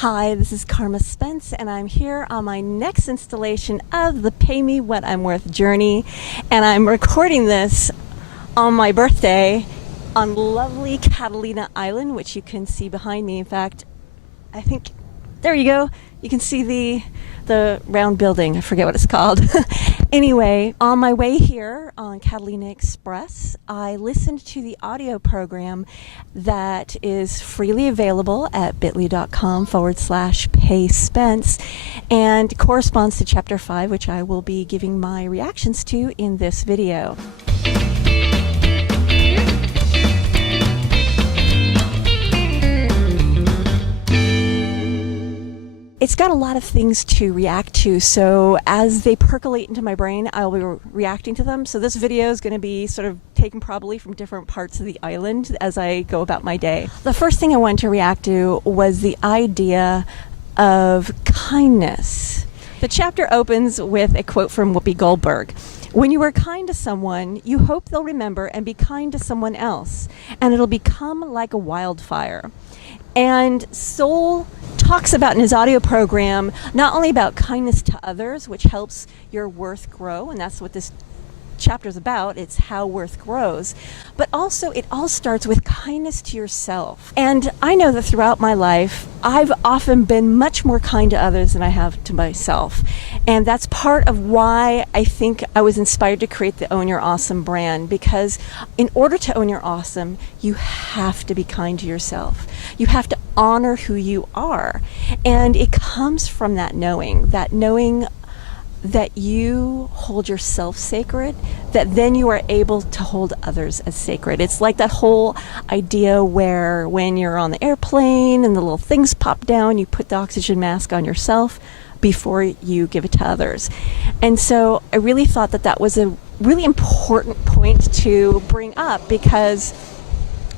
Hi, this is Carma Spence, and I'm here on my next installation of the Pay Me What I'm Worth journey, and I'm recording this on my birthday on lovely Catalina Island, which you can see behind me. In fact, I think, there you go, you can see the round building. I forget what it's called. Anyway, on my way here on Catalina Express, I listened to the audio program that is freely available at bit.ly.com/payspence and corresponds to Chapter 5, which I will be giving my reactions to in this video. It's got a lot of things to react to, so as they percolate into my brain, I'll be reacting to them. So this video is going to be sort of taken probably from different parts of the island as I go about my day. The first thing I wanted to react to was the idea of kindness. The chapter opens with a quote from Whoopi Goldberg. "When you are kind to someone, you hope they'll remember and be kind to someone else, and it'll become like a wildfire." And Soul talks about in his audio program not only about kindness to others, which helps your worth grow, and that's what this chapter is about. It's how worth grows, but also it all starts with kindness to yourself. And I know that throughout my life, I've often been much more kind to others than I have to myself. And that's part of why I think I was inspired to create the Own Your Awesome brand, because in order to own your awesome, you have to be kind to yourself. You have to honor who you are. And it comes from that knowing that you hold yourself sacred, that then you are able to hold others as sacred. It's like that whole idea where when you're on the airplane and the little things pop down, you put the oxygen mask on yourself before you give it to others. And so I really thought that that was a really important point to bring up, because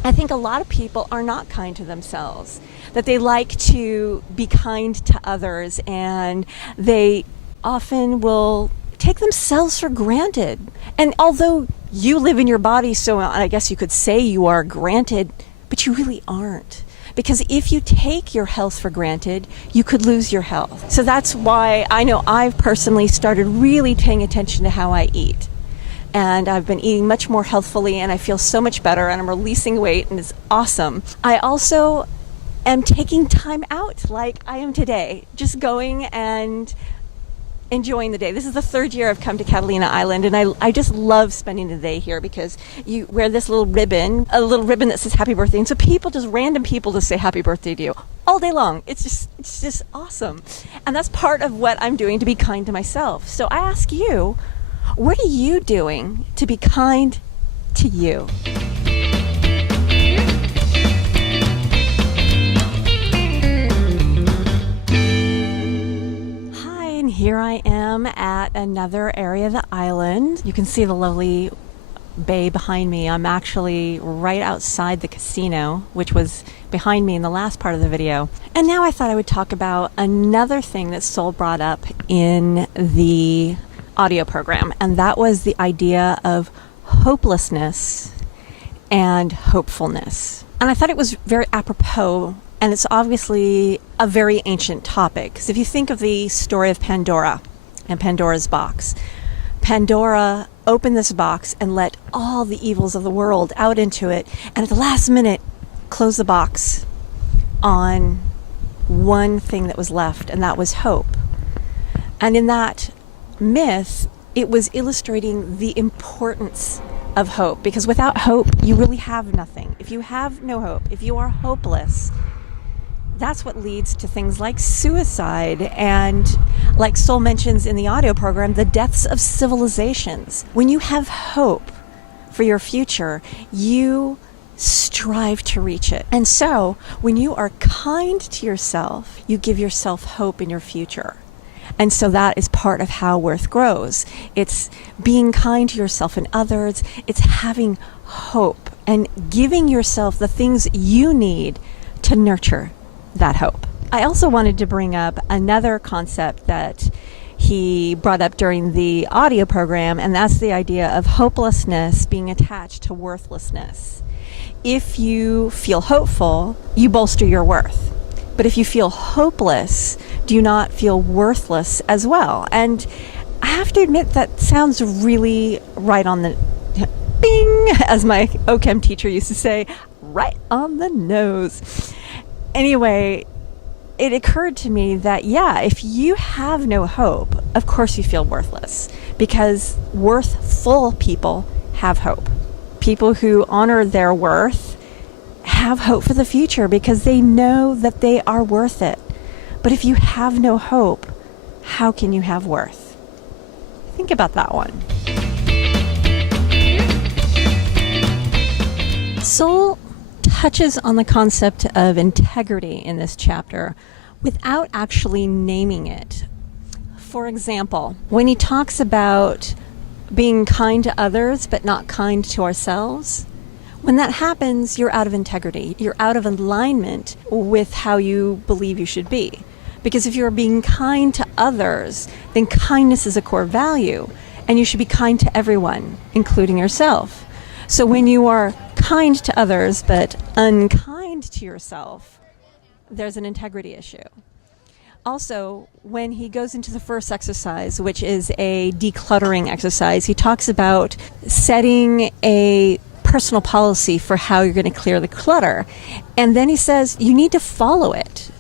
I think a lot of people are not kind to themselves, that they like to be kind to others, and they often will take themselves for granted. And although you live in your body, so I guess you could say you are granted, but you really aren't. Because if you take your health for granted, you could lose your health. So that's why I know I've personally started really paying attention to how I eat. And I've been eating much more healthfully, and I feel so much better, and I'm releasing weight, and it's awesome. I also am taking time out like I am today, just going and enjoying the day. This is the third year I've come to Catalina Island, and I just love spending the day here, because you wear this little ribbon, a little ribbon that says happy birthday, and so random people just say happy birthday to you all day long. It's just awesome. And that's part of what I'm doing to be kind to myself. So I ask you, what are you doing to be kind to you? Here I am at another area of the island. You can see the lovely bay behind me. I'm actually right outside the casino, which was behind me in the last part of the video. And now I thought I would talk about another thing that Soul brought up in the audio program, and that was the idea of hopelessness and hopefulness. And I thought it was very apropos. And it's obviously a very ancient topic, because if you think of the story of Pandora and Pandora's box, Pandora opened this box and let all the evils of the world out into it, and at the last minute closed the box on one thing that was left, and that was hope. And in that myth, it was illustrating the importance of hope, because without hope, you really have nothing. If you have no hope, if you are hopeless, that's what leads to things like suicide and, like Soul mentions in the audio program, the deaths of civilizations. When you have hope for your future, you strive to reach it. And so when you are kind to yourself, you give yourself hope in your future. And so that is part of how worth grows. It's being kind to yourself and others. It's having hope and giving yourself the things you need to nurture that hope. I also wanted to bring up another concept that he brought up during the audio program, and that's the idea of hopelessness being attached to worthlessness. If you feel hopeful, you bolster your worth. But if you feel hopeless, do you not feel worthless as well? And I have to admit that sounds really right on the bing, as my OChem teacher used to say, right on the nose. Anyway, it occurred to me that, yeah, if you have no hope, of course you feel worthless, because worthful people have hope. People who honor their worth have hope for the future because they know that they are worth it. But if you have no hope, how can you have worth? Think about that one. Soul touches on the concept of integrity in this chapter without actually naming it. For example, when he talks about being kind to others but not kind to ourselves, when that happens, you're out of integrity. You're out of alignment with how you believe you should be. Because if you're being kind to others, then kindness is a core value, and you should be kind to everyone, including yourself. So when you are kind to others but unkind to yourself, there's an integrity issue. Also, when he goes into the first exercise, which is a decluttering exercise, he talks about setting a personal policy for how you're going to clear the clutter. And then he says you need to follow it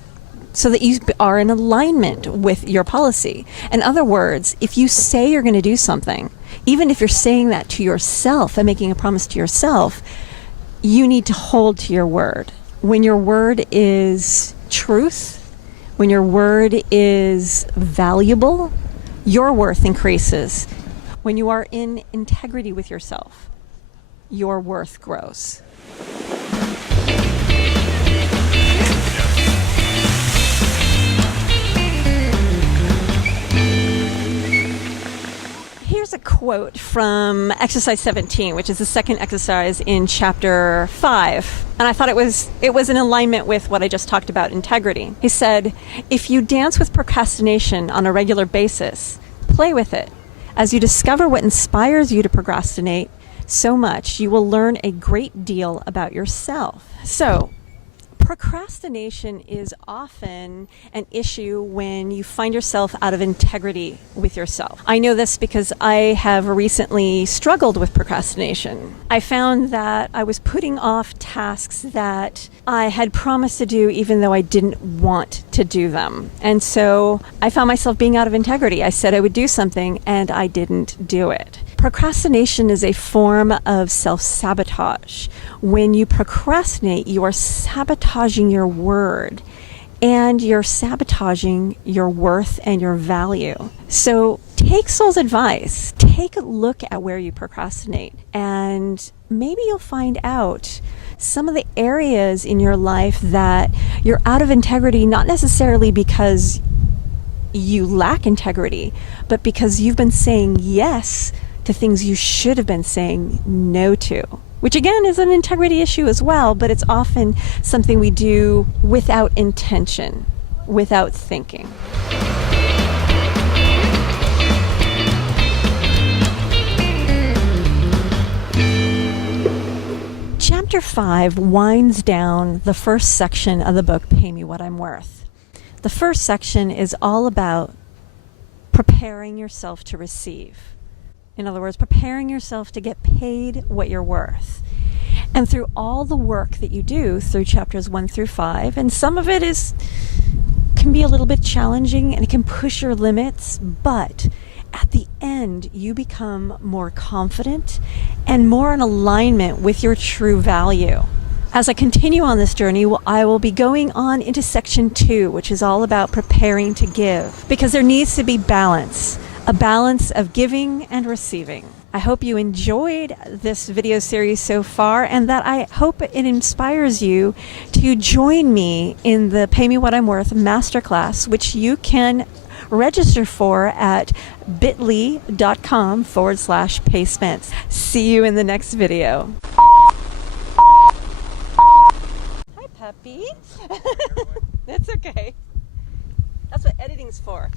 so that you are in alignment with your policy. In other words, if you say you're going to do something, even if you're saying that to yourself and making a promise to yourself, you need to hold to your word. When your word is truth, when your word is valuable, your worth increases. When you are in integrity with yourself, your worth grows. Here's a quote from exercise 17, which is the second exercise in chapter 5. And I thought it was in alignment with what I just talked about, integrity. He said, if you dance with procrastination on a regular basis, play with it. As you discover what inspires you to procrastinate so much, you will learn a great deal about yourself. So, procrastination is often an issue when you find yourself out of integrity with yourself. I know this because I have recently struggled with procrastination. I found that I was putting off tasks that I had promised to do even though I didn't want to do them. And so I found myself being out of integrity. I said I would do something and I didn't do it. Procrastination is a form of self-sabotage. When you procrastinate, you are sabotaging your word and you're sabotaging your worth and your value. So take Soul's advice. Take a look at where you procrastinate, and maybe you'll find out some of the areas in your life that you're out of integrity, not necessarily because you lack integrity, but because you've been saying yes to things you should have been saying no to, which again is an integrity issue as well, but it's often something we do without intention, without thinking. Chapter 5 winds down the first section of the book, Pay Me What I'm Worth. The first section is all about preparing yourself to receive. In other words, preparing yourself to get paid what you're worth. And through all the work that you do through chapters 1 through 5, and some of it can be a little bit challenging and it can push your limits, but at the end you become more confident and more in alignment with your true value. As I continue on this journey, I will be going on into section 2, which is all about preparing to give, because there needs to be balance. A balance of giving and receiving. I hope you enjoyed this video series so far, and that I hope it inspires you to join me in the Pay Me What I'm Worth masterclass, which you can register for at bit.ly.com/payspence. See you in the next video. Hi, puppy. That's okay. That's what editing's for.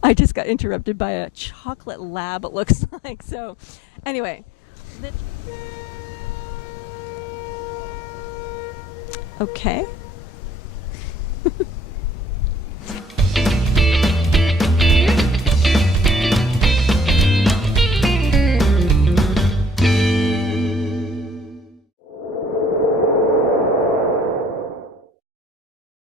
I just got interrupted by a chocolate lab, it looks like. So, anyway. Okay.